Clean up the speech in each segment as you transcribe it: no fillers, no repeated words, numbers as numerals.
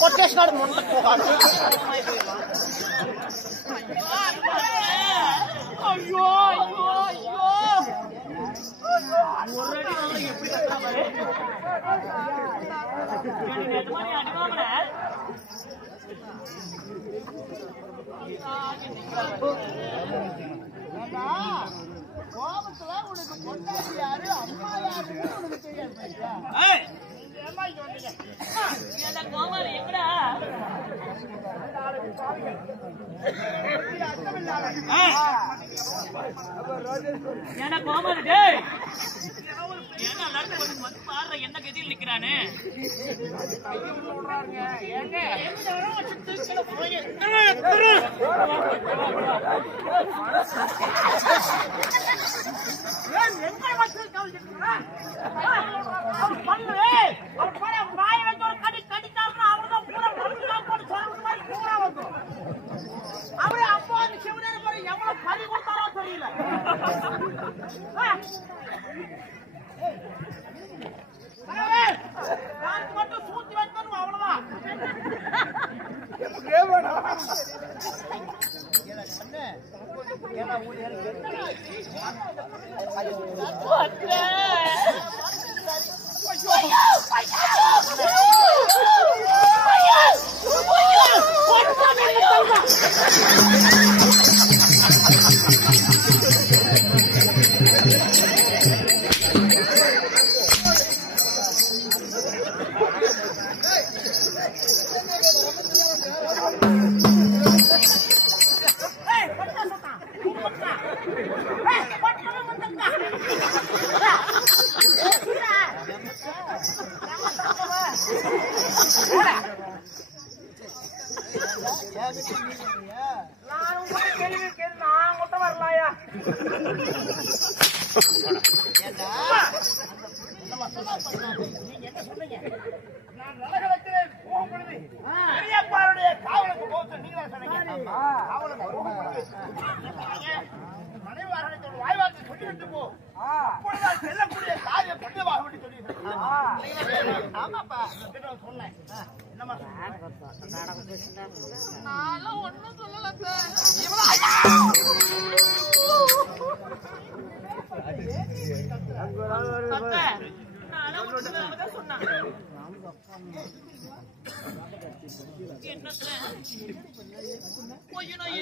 కొట్టేసినాడు మొన్న అయ్యో అయ్యో అయ్యో எப்படி கோபத்துல உனக்கு பொண்டாட்டி யாரு அம்மா யாருன்னு உனக்கு தெரியாது. கோமாளி எங்கடா என்ன கோமாளி டேய் என்ன கதியில் நிக்கிறானு அவரு அப்பா சிவனர் எவ்வளவு பறி கொடுத்தாரோ தெரியல. நான் மட்டும் சூத்தி வைக்கணும் அவ்வளவுதான்.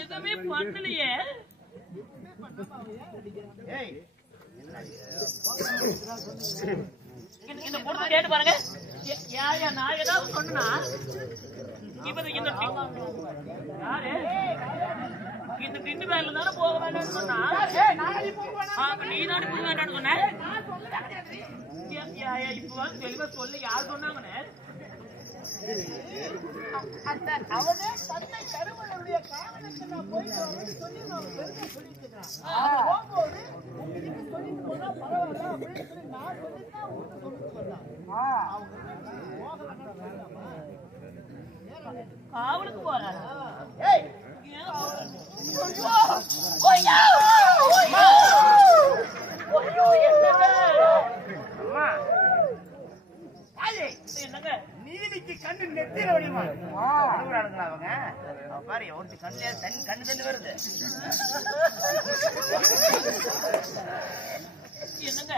எதுவுமே பண்ணலையே. இந்த பொருள் கேட்டு பாருங்க. நான் ஏதாவது சொன்னா இந்த திண்டு பேர்ல தானே போக வேண்டாம்னு சொன்னா நீ தானே போக வேண்டாம்னு சொன்ன. இப்ப தெளிவா சொல்லு யார் சொன்னாங்கன்னு. அவனே தந்தை கருவனுடைய காரணத்தை நான் போயிட்டு சொல்லி நான் பெருமை சொல்லிட்டு போகும்போது உங்களுக்கு சொல்லிட்டு போனா பரவாயில்ல அப்படின்னு சொல்லி நான் சொல்லிதான் உங்களுக்கு சொல்லிட்டு வந்தான். காவலுக்கு போறாங்க. நீதிக்கு கண்ணு நெத்திர வடிமா அவங்க பாரு ஒரு கண்ணு கண்ணு தண்ணி வருது. என்னங்க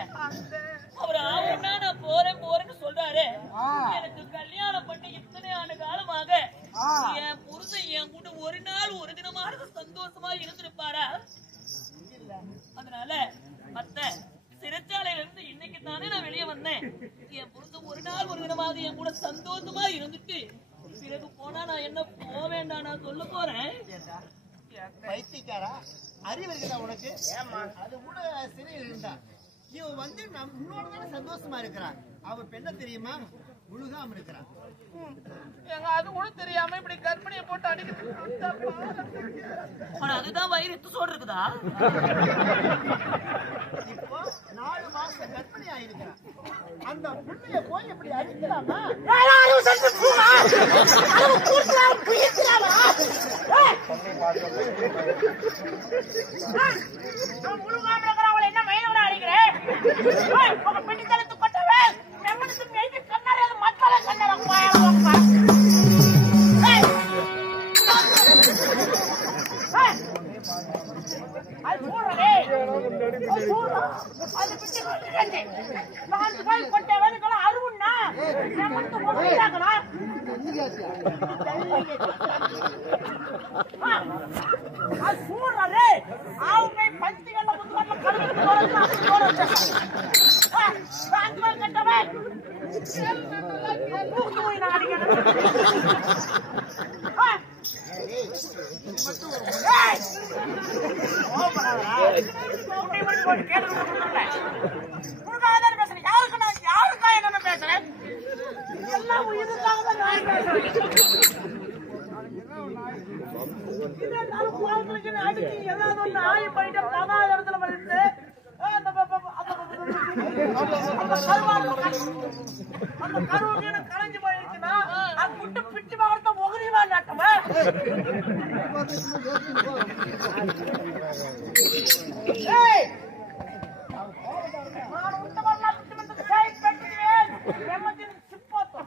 அவர் ஆகும்னா நான் போறேன் போறேன்னு சொல்றாரு. எனக்கு கல்யாணம் பண்ணி இத்தனை ஆண்டு காலமாக என் புருஷன் என் கூட ஒரு நாள் ஒரு தினமானது சந்தோஷமா இருந்திருப்பாரா? அதனால மத்த சிறைச்சாலையில இருந்து இன்னைக்கு தானே நான் வெளியே வந்தேன். என் புருஷன் ஒரு நாள் ஒரு தினமாக என் கூட சந்தோஷமா இருந்துட்டு பிறகு போனா நான் என்ன போக வேண்டாம் நான் சொல்ல போறேன். பைத்தியக்காரா அறிவு இருக்குதா உனக்கு? ஏமா அது கூட சிறையில் இருந்தா இவன் வந்து உன்னோட தானே சந்தோஷமா இருக்கிறான். அவன் பெண்ண தெரியுமா முழுகாம இருக்கிறான். அது கூட தெரியாம இப்படி கற்பனையை போட்டு அடிக்கிறது. அதுதான் வயிறு சோடு இருக்குதா? இப்போ 4 மாசம் கற்பனை ஆயிருக்கிறான். அந்த புள்ளைய போய் இப்படி அடிக்கலாமா? முழுகாம இருக்கிற அவளை என்ன மயிலோட அடிக்கிறேன்? பெண்ணு தளத்து கொட்டவே கலைஞ்சு போயிருச்சுன்னா குட்டு பிச்சு மாவட்ட முகரிவா நாட்டமா நான் உண்டவெல்லாம் விட்டு சைட் பெற்றுவேன் எமர்ஜென்சி சிப்பாத்தோ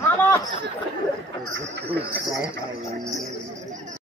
Mama.